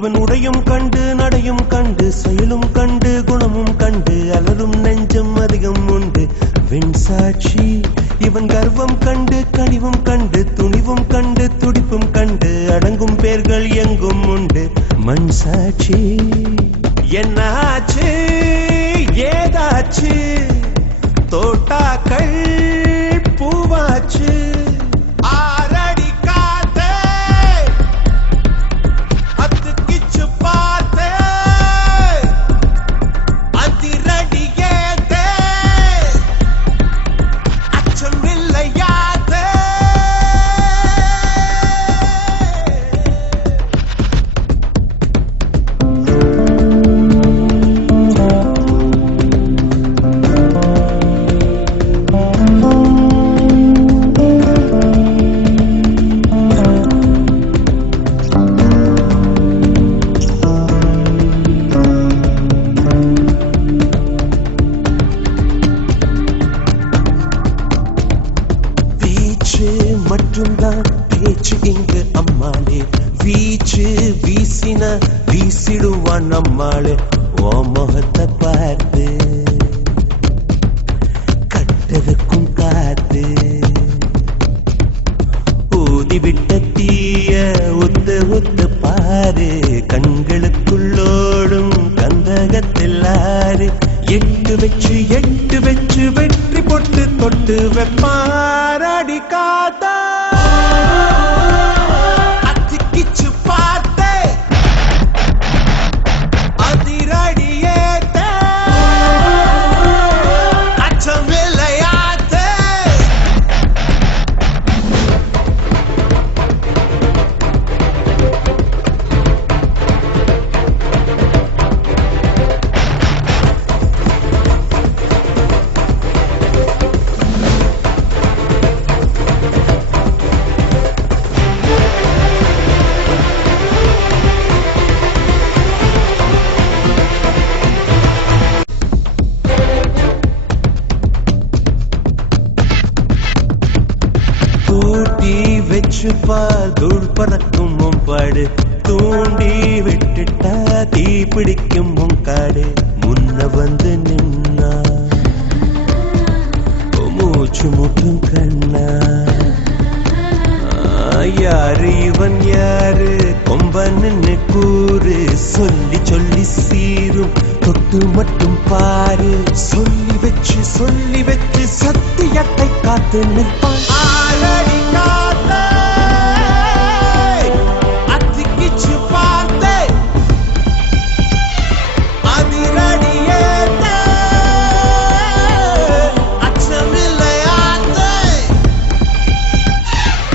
இவன் உடையும் கண்டு நடையும் கண்டு செயலும் கண்டு குணமும் கண்டு அலரும் நெஞ்சம் அதிகம் உண்டு வெண்சாட்சி இவன் கர்வம் கண்டு கனிவும் கண்டு துணிவும் கண்டு துடிப்பும் கண்டு அடங்கும் பேர்கள் எங்கும் உண்டு மண் சாட்சி என்னாச்சு ஏதாச்சு தோட்டாக்கள் பூவாச்சு மட்டும்தான் பேச்சு இங்கு அம்மாளே வீச்சு வீசின வீசிடுவான் அம்மாளே ஓ முகத்தை பார்த்து கட்டதுக்கும் காத்து ஊதிவிட்ட தீய ஒத்து ஒத்து பாரு கண்களுக்குள்ளோடும் கந்தகத்தில் ஆறு எட்டு வச்சு வெற்றி போட்டு தொட்டு வெப்பாரடி காத்தா அத்திக்கிச்சு பார்த்தே அதிரடியேத்தே அச்சம் விளையாத்தே வெச்சுப்பால் தூள் பறக்கும் மும்பாடு தூண்டி விட்டுட்டா தீ பிடிக்கும் முங்காடு முன்ன வந்து நின்னா மூச்சு முட்டும் கண்ணா யாரு இவன் யாரு கொம்பன்னு கூறு சொல்லி சொல்லி சீரும் தொட்டு மட்டும் பாரு சொல்லி வச்சு சத்தியத்தை காத்து நிற்பான் ஆளடி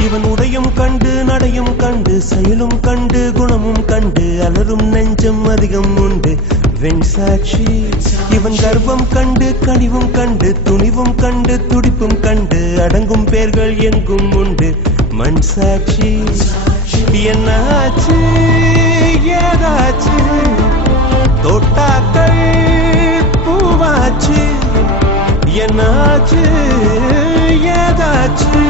இவன் உடையும் கண்டு நடையும் கண்டு செயலும் கண்டு குணமும் கண்டு அலரும் நெஞ்சம் அதிகம் உண்டு வெண்சாட்சி இவன் கர்வம் கண்டு கனிவும் கண்டு துணிவும் கண்டு துடிப்பும் கண்டு அடங்கும் பேர்கள் எங்கும் உண்டு மண் சாட்சி என்னாச்சு ஏதாச்சு தோட்டாக்கள் பூவாச்சு என்னாச்சு ஏதாச்சு